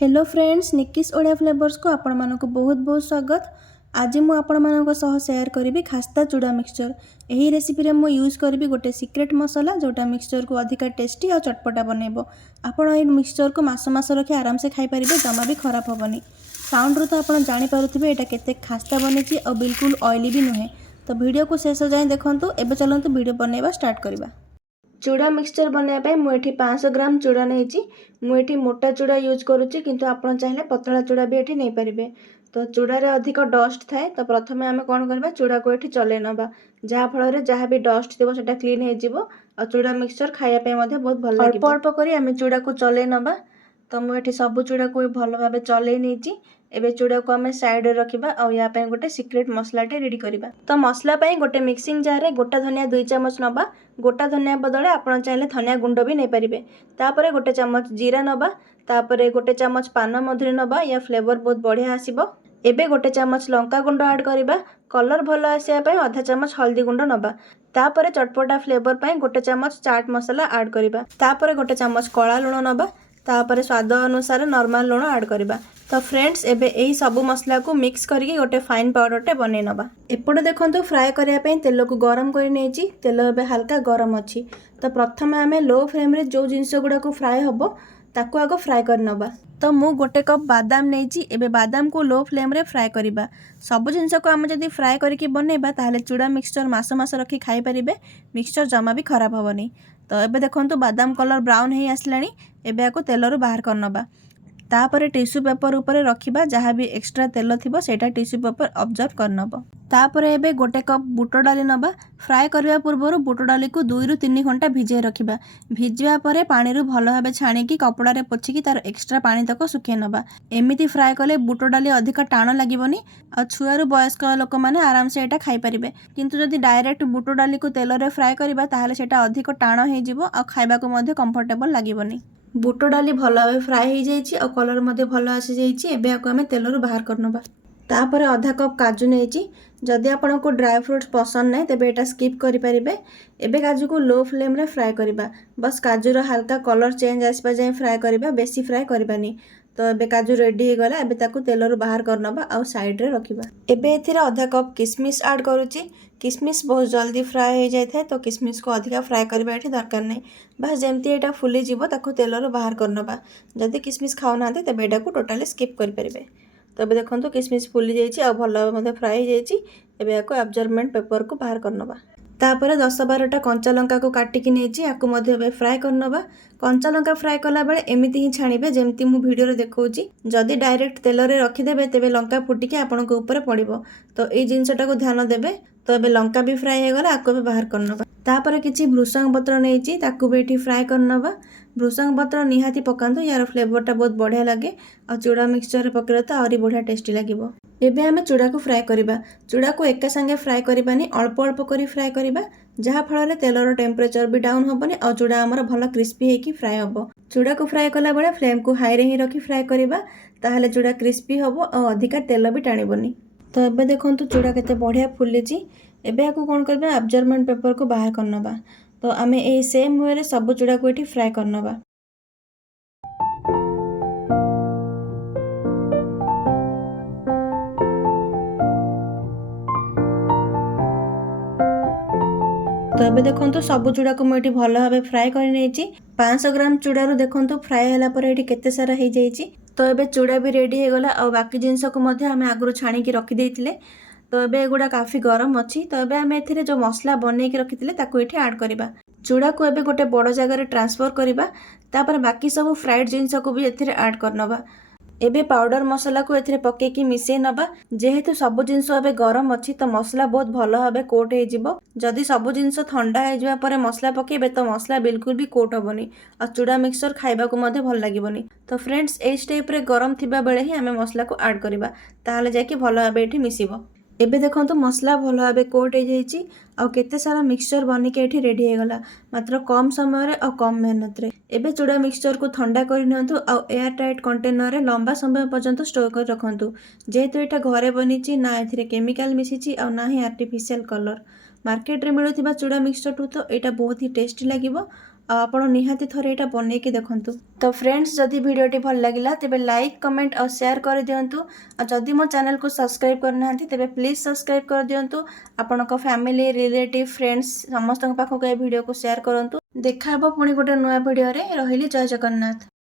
Hello friends, निकिस Odia flavours को आपण मानक बहुत बहुत स्वागत। आज मु आपण मानक सह शेयर करी खास्ता चूड़ा मिक्सचर। यही रेसिपी रे मु यूज करी गोटे सीक्रेट मसला जोटा मिक्सचर को अधिक टेस्टी और चटपटा बनइबो। आपण ए मिक्सचर को मास मास रखी आराम से खाई परिबे, जमा भी खराब होबनी। साउंड रो तो आपण जानि पारुथिबे एटा केते खास्ता बनिची और बिल्कुल ऑयली भी नुहे। तो वीडियो को शेष जाए देखंतु। एबे चलंतु वीडियो बनैबा स्टार्ट करबा। चूड़ा मिक्सचर बनाया मुझे 500 ग्राम चूड़ा नहीं मुझे मोटा चूड़ा यूज करुच्ची, किंतु आपण चाहिए पतला चूड़ा भी ये नहीं पारे। तो चूड़ारे अधिक डस्ट थाए, तो प्रथम आम कौन करवा चूड़ा को ये चलै नवा, जहाँफल जहाँ भी डस्ट थी से क्लीन हो चूड़ा मिक्सचर खायापी बहुत भल अल्प अल्प कर चूड़ा को चलै नवा। तो मुझे सब चूड़ा को भल भाव चलै नहीं। एबे चूड़ा को आम साइड रखा और या गोटे सीक्रेट मसलाटे रेडी करवा। तो मसला गोटे मिक्सिंग जार रे गोटा धनिया 2 चामच नवा। गोटा धनिया बदले आपन चाहिए धनिया गुंड भी नहीं पारे। तापर गोटे चामच जीरा नवा, तापर गोटे चामच पान मधुरी नवा, या फ्लेवर बहुत बढ़िया आसीबो। एबे गोटे चामच लंका गुंड ऐड करवा। कलर भल आसापी आधा चामच हल्दी गुंड नवा। तापर चटपटा फ्लेवर पाई गोटे चामच चाट मसला ऐड करवा। तापर गोटे चामच कला लुण नवा। तापर स्वाद अनुसार नॉर्मल लुण ऐड करवा। तो फ्रेंड्स एबे यही सब मसला को मिक्स करके गोटे फाइन पाउडरटे बनै नवा। एपटे देखंतु फ्राए करने तेल को गरम कर नहीं। तेल एबे हल्का गरम अच्छी। तो प्रथम आम लो फ्लेम रे जो जिनस गुड़ा को फ्राए हम ताको आग फ्राए कर नवा। तो मु गोटे कप बादाम नहीं। एबे बादाम को लो फ्लेम रे फ्राए करवा। सब जिनस को आम जदि फ्राए करके बनइबा ताहले चूड़ा मिक्सचर मास मास रखी खाई परिबे, मिक्सचर जमा भी खराब होबनी। तो एबे देखंतु बादाम कलर ब्राउन हो आसलानी। एबे आको तेलरू बाहर कर नवा। तापर टिश्यू पेपर ऊपर रखिबा, जहाँ भी एक्स्ट्रा तेल थिबो सेटा टिश्यू पेपर ऑब्जर्व कर नबो। तापर एबे गोटे कप बुट डाली नबा। फ्राए करबा पूर्व बुट डाली को 2 ରୁ 3 घंटा भिजे रखिबा। भिजवा परे पानी रू भल भाबे छाणीकी कपड़ा रे पोछिकी तार एक्स्ट्रा पानी तक सुखे नबा। एमिति फ्राए कले बुट डाली अधिक टाण लागिबोनी और छुआरू वयस्क लोक माने आराम से एटा खाई परिबे। किंतु जदि डायरेक्ट बुट डाली को तेल रे फ्राए करबा ताहाले सेटा अधिक टाण हे जिवो और खाइबा को मध्ये कंफर्टेबल लागिबोनी। बुट डाली भल भाव फ्राए हो जाइए और कलर मध्य भल आसी जाइए। एबे आको आमे तेलरू बाहर कर नबा। तापर आधा कप काजू नहीं। जदि आपन को ड्राई फ्रूट्स पसंद नहीं तेबे एटा स्किप करि परिबे। एबे काजू को लो फ्लेम रे फ्राए करबा। बस काजूर हल्का कलर चेंज आसपा जाए फ्राए करबा, बेसी फ्राए करबानी। तो एबे काजू रेडी हो गला। एबे ताकू तेलरू बाहर कर नबा और साइड रे रखिबा। एबे एथिरे आधा कप किशमिश ऐड करूची। किशमिश बहुत जल्दी फ्राए हो जाए, तो किशमिश को अधिका फ्राए करबा एठी दरकार नहीं। बस जेमती एटा फुली जीवो ताकू तेलरू बाहर कर नबा। जदि किशमिश खाऊना तेबे एटा को टोटली स्किप कर परिबे। तो एबे देखंतु किशमिश फुली जाइए और भल भाव मते फ्राए हो जाइए। एबे याको एब्जॉर्बमेंट पेपर को बाहर कर नबा। तापर 10-12टा कंचा लंका को काटिकी नहीं आपको मध्य फ्राए कर नबा। कंचा लंका फ्राए कला बेले एमिति ही छाणिबे जेमती मु वीडियो रे देखौची। जदि डायरेक्ट तेल रे रखिदेबे तेबे लंका फुटिकी आपन को ऊपर पड़िबो। तो ए जिनसटा को ध्यान देबे। तो एबे लंका भी फ्राए हो गला, आको भी बाहर कर नबा। तापर किछि भृषंग पत्र नहीं ताकू भी एठी फ्राए कर नबा। भृषंग पत्र निहाती पकांतु, यार फ्लेवरटा बहुत बढ़िया लगे और चूड़ा मिक्सचर पकड़े तो आहरी बढ़िया टेस्टी लागिबो। एबे आमे चूड़ा को फ्राए करबा। चूड़ा को एका संगे फ्राए करबानी, अल्प अल्प करी फ्राए करबा, जहाँ फल तेलर टेम्परेचर भी डाउन होबनी और चूड़ा आमर भल क्रिस्पी होकी फ्राए होबो। चूड़ा को फ्राए कला बेले फ्लेम को हाई रे ही रखी फ्राए करबा, ताहले चूड़ा क्रिस्पी होबो और अधिका तेल भी टाणीबोनी। तो एबे देखंतु चूड़ा केते बढ़िया फुलिची। एबे आको कोन करबा, एब्जॉर्बमेंट पेपर को बाहर कर नबा। तो आमे ए सेम वे रे सब चूड़ा को एठी फ्राए कर नबा। तो एबे देखंतु सब चूड़ा को मुझे भल भाव फ्राए कर नहीं। 500 ग्राम चूड़ारू देखंतु फ्राए होला पर एठी केते सारा हो जाइए। तो एबे चूड़ा भी रेडी हो गला और बाकी जिनस को मध्य आमे आगु छाणीकी रखी देइथिले। तो एबे एगुड़ा काफी गरम अच्छी। तो एबे आमे एथिरे जो मसला बनैकी रखिथिले ताकू एठी ऐड करबा। चूड़ा को एबे गोटे बड़ जगह रे ट्रांसफर करबा। तापर बाकी सब फ्राइड जिनस को भी एथिरे ऐड कर नबा। एबे पाउडर मसला को एथिरे पकेकी मिसै नबा। जेहेतु सब जिनस एबे गरम अच्छी तो मसला बहुत भल भाव कोट हो जिवो। जदि सब जिनस ठंडा हो जावा परे मसला पकेबे तो मसला बिल्कुल भी कोट होबनी और चूड़ा मिक्सचर खाइबा को मध्य भल लागिबोनी। तो फ्रेंड्स ए स्टेप रे गरम थिबा बेले ही आमे मसला को ऐड करबा, ताहाले जाके भल भाव एठी मिसिबो। एबे देखंतु मसला भल भाव कोट हो जाइए और केते सारा मिक्सचर बनिके एठी रेडी हो गला, मात्र कम समय रे और कम मेहनत रे। एबे चूड़ा मिक्सचर को ठंडा कर नियंतु और एयर टाइट कंटेनर रे लंबा समय पर्यंत स्टोर कर रखंतु। जेहेतु एटा घरे बनिची, ना एथिरे केमिकल मिसिची और ना ही आर्टिफिशियल कलर। मार्केट रे मिलुथिबा चूड़ा मिक्सचर टू तो एटा बहुत ही टेस्टी लागिबो ଆପଣ ନିହାତି ଥରେ ଏଇଟା ବନେଇକି ଦେଖନ୍ତୁ। ତ फ्रेंड्स जदि भिडियोटी भल लगिला तेबे लाइक कमेंट और शेयर कर दियंतु और जदि मो चैनल को सब्सक्राइब करना तेबे प्लीज सब्सक्राइब कर दियंतु। आपनक फैमिली रिलेटिव फ्रेंड्स समस्त पाखक ए वीडियो को शेयर करंतु। देखा हबो पुणी गोटे नया वीडियो रे। रहिली जय जगन्नाथ।